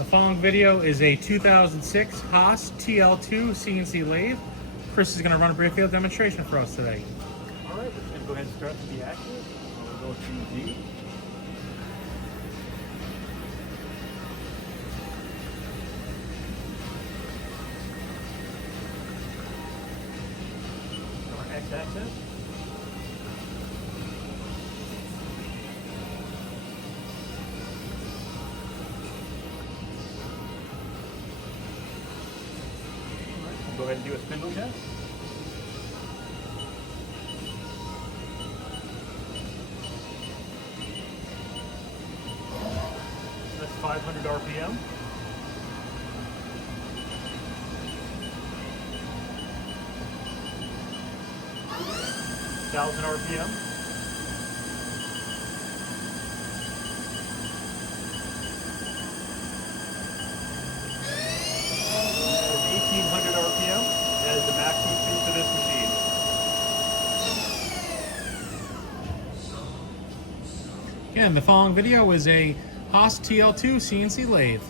The following video is a 2006 HAAS TL-2 CNC lathe. Chris is going to run a brief field demonstration for us today. All right, we're just going to go ahead and start with the axis. We'll go to D. Our x-axis. Go ahead and do a spindle test. That's 500 RPM. Thousand RPM. RPM. That is the maximum speed for this machine. Again, the following video is a HAAS TL-2 CNC lathe.